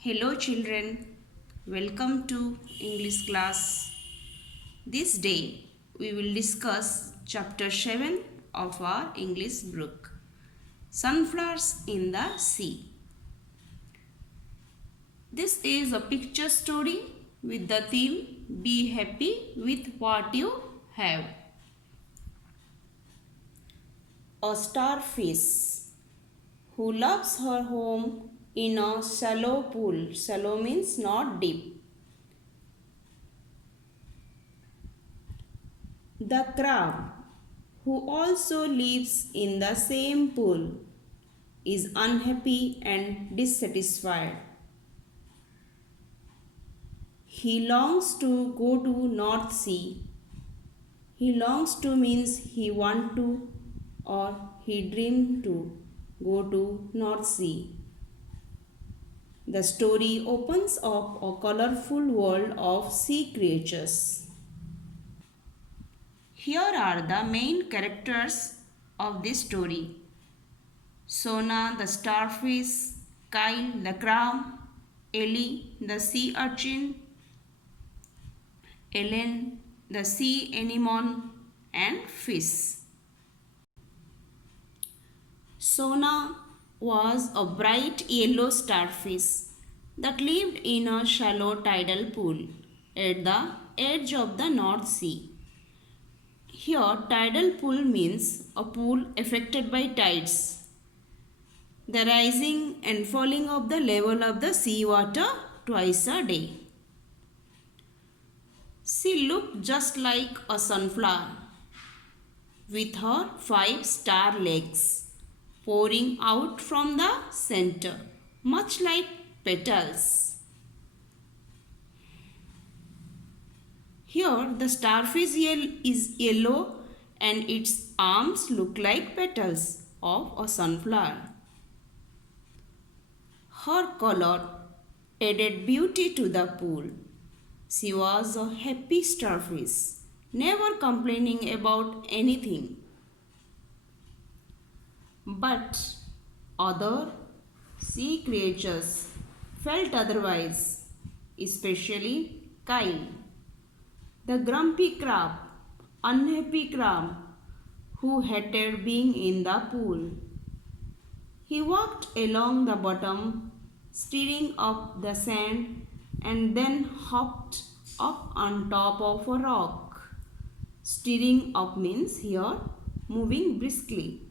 Hello children, welcome to English class. This day we will discuss chapter 7 of our English book, Sunflowers in the Sea. This is a picture story with the theme Be happy with what you have. A starfish who loves her home in a shallow pool. Shallow means not deep. The crab, who also lives in the same pool, is unhappy and dissatisfied. He longs to go to North Sea. He longs to means he want to or he dream to go to North Sea. The story opens up a colorful world of sea creatures. Here are the main characters of this story. Sona the starfish, Kyle the crab, Ellie the sea urchin, Ellen the sea anemone and fish. Sona was a bright yellow starfish that lived in a shallow tidal pool at the edge of the North Sea. Here, tidal pool means a pool affected by tides, the rising and falling of the level of the sea water twice a day. She looked just like a sunflower with her 5 star legs pouring out from the center, much like petals. Here the starfish is yellow and its arms look like petals of a sunflower. Her color added beauty to the pool. She was a happy starfish, never complaining about anything. But other sea creatures felt otherwise, especially Kyle, the grumpy crab, unhappy crab who hated being in the pool. He walked along the bottom, stirring up the sand, and then hopped up on top of a rock. Stirring up means here moving briskly.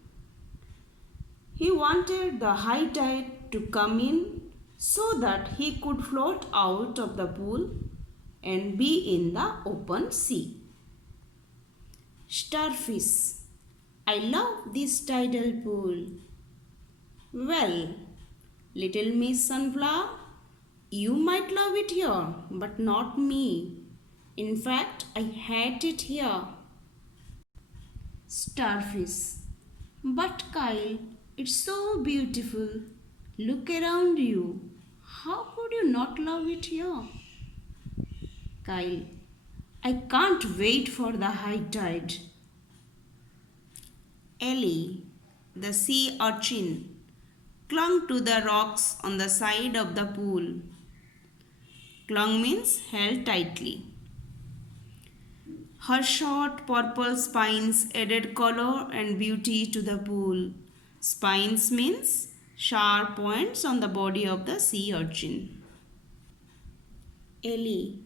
He wanted the high tide to come in so that he could float out of the pool and be in the open sea. Starfish, I love this tidal pool. Well, little Miss Sunflower, you might love it here, but not me. In fact, I hate it here. Starfish, but Kyle, it's so beautiful. Look around you. How could you not love it here? Kyle, I can't wait for the high tide. Ellie, the sea urchin, clung to the rocks on the side of the pool. Clung means held tightly. Her short purple spines added color and beauty to the pool. Spines means sharp points on the body of the sea urchin. Ellie,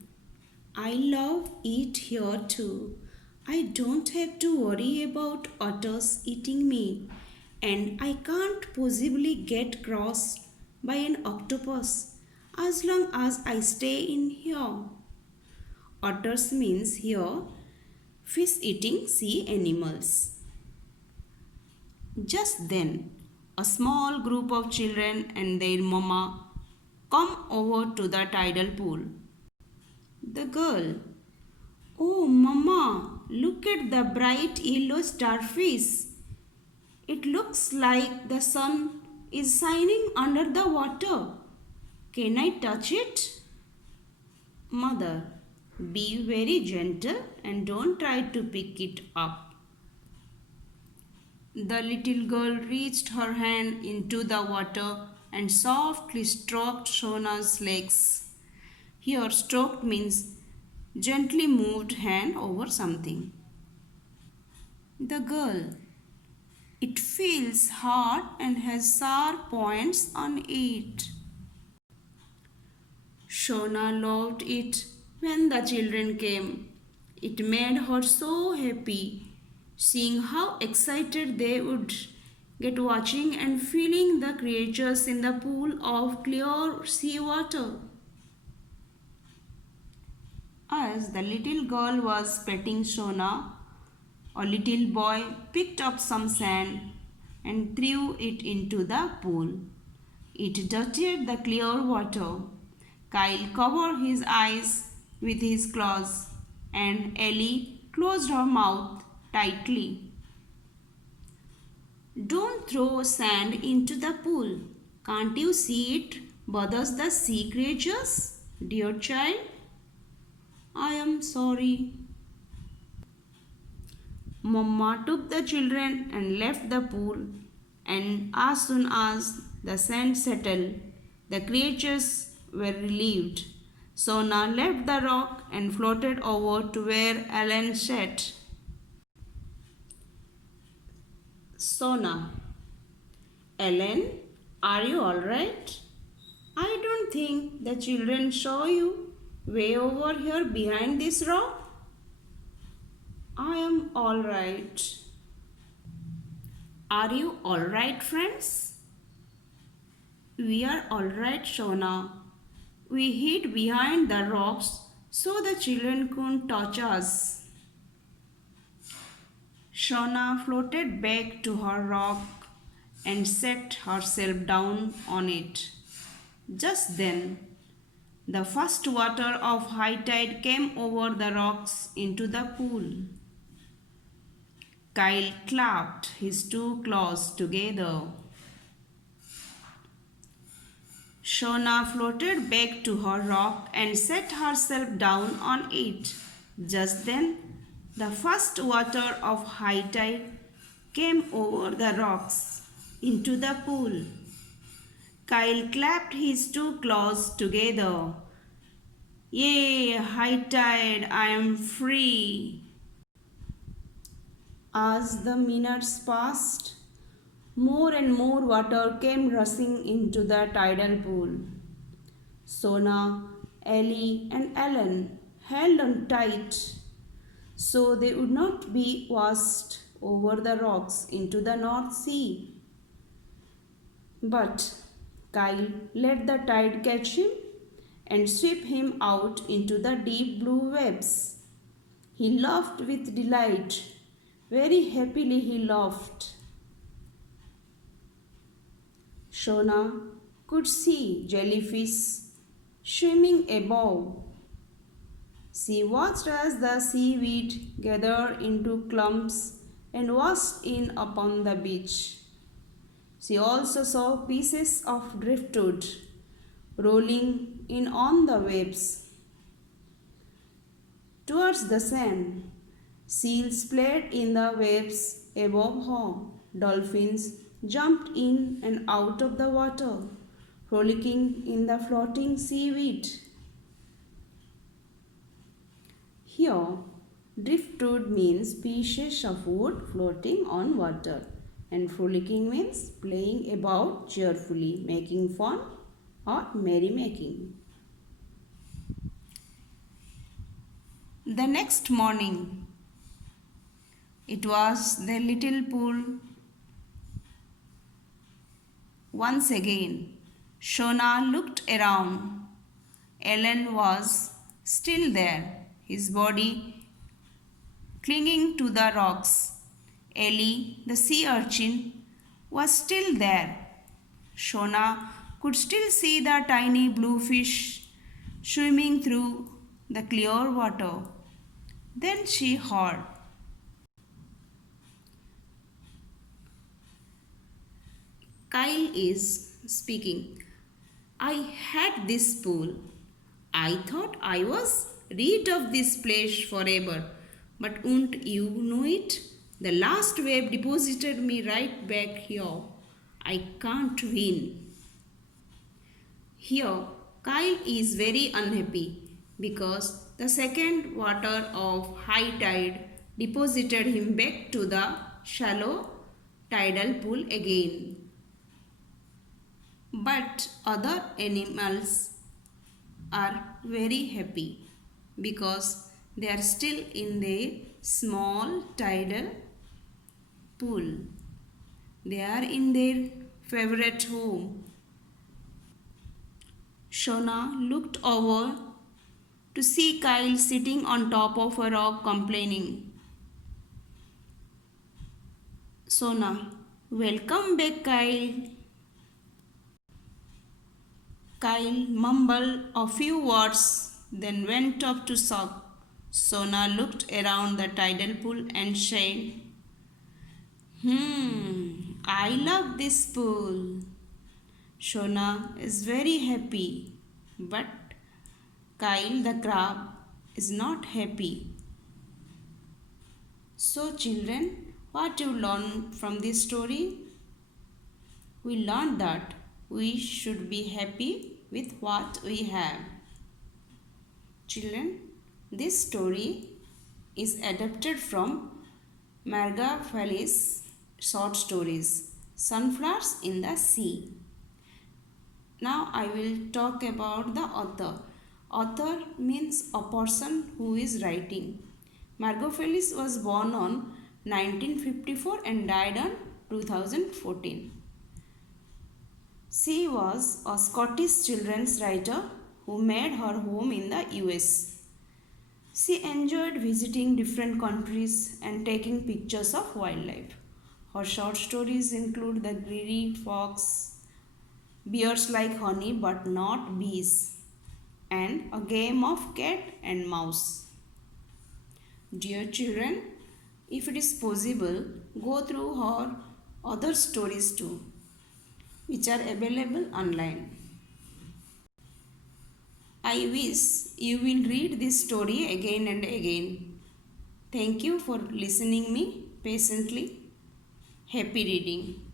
I love it here too. I don't have to worry about otters eating me, and I can't possibly get crossed by an octopus as long as I stay in here. Otters means here fish eating sea animals. Just then, a small group of children and their mama come over to the tidal pool. The girl, oh mama, look at the bright yellow starfish. It looks like the sun is shining under the water. Can I touch it? Mother, be very gentle and don't try to pick it up. The little girl reached her hand into the water and softly stroked Shona's legs. Here, stroked means gently moved hand over something. The girl. It feels hard and has sharp points on it. Shona loved it when the children came. It made her so happy seeing how excited they would get watching and feeling the creatures in the pool of clear sea water. As the little girl was petting Shona, a little boy picked up some sand and threw it into the pool. It dirtied the clear water. Kyle covered his eyes with his claws, and Ellie closed her mouth tightly. Don't throw sand into the pool. Can't you see it bothers the sea creatures, dear child? I am sorry. Mamma took the children and left the pool, and as soon as the sand settled, the creatures were relieved. Sona left the rock and floated over to where Ellen sat. Sona. Ellen, are you alright? I don't think the children saw you way over here behind this rock. I am alright. Are you alright, friends? We are alright, Shona. We hid behind the rocks so the children couldn't touch us. Shona floated back to her rock and set herself down on it. Just then, the first water of high tide came over the rocks into the pool. Kyle clapped his two claws together. Shona floated back to her rock and set herself down on it. Just then, the first water of high tide came over the rocks into the pool. Kyle clapped his two claws together. Yay, high tide, I am free. As the minutes passed, more and more water came rushing into the tidal pool. Sona, Ellie, and Ellen held on tight so they would not be washed over the rocks into the North Sea. But Kyle let the tide catch him and sweep him out into the deep blue waves. He laughed with delight. Very happily he laughed. Shona could see jellyfish swimming above. She watched as the seaweed gathered into clumps and washed in upon the beach. She also saw pieces of driftwood rolling in on the waves. Towards the sand, seals played in the waves above her. Dolphins jumped in and out of the water, frolicking in the floating seaweed. Here, driftwood means pieces of wood floating on water, and frolicking means playing about cheerfully, making fun or merrymaking. The next morning, it was the little pool once again. Shona looked around. Ellen was still there, his body clinging to the rocks. Ellie, the sea urchin, was still there. Shona could still see the tiny blue fish swimming through the clear water. Then she heard. Kyle is speaking. I had this pool. I thought I was rid of this place forever. But won't you know it? The last wave deposited me right back here. I can't win. Here, Kyle is very unhappy because the second water of high tide deposited him back to the shallow tidal pool again. But other animals are very happy because they are still in their small tidal pool. They are in their favorite home. Shona looked over to see Kyle sitting on top of a rock complaining. Sona, welcome back, Kyle. Kyle mumbled a few words, then went off to sock. Sona looked around the tidal pool and said, I love this pool. Shona is very happy, but Kyle the crab is not happy. So, children, what you learn from this story? We learned that we should be happy with what we have. Children, this story is adapted from Marga Falley's short stories, Sunflowers in the Sea. Now I will talk about the author. Author means a person who is writing. Margot Fellis was born on 1954 and died on 2014. She was a Scottish children's writer who made her home in the US. She enjoyed visiting different countries and taking pictures of wildlife. Her short stories include The Greedy Fox, Bears Like Honey but Not Bees, and A Game of Cat and Mouse. Dear children, if it is possible, go through her other stories too, which are available online. I wish you will read this story again and again. Thank you for listening me patiently. Happy reading.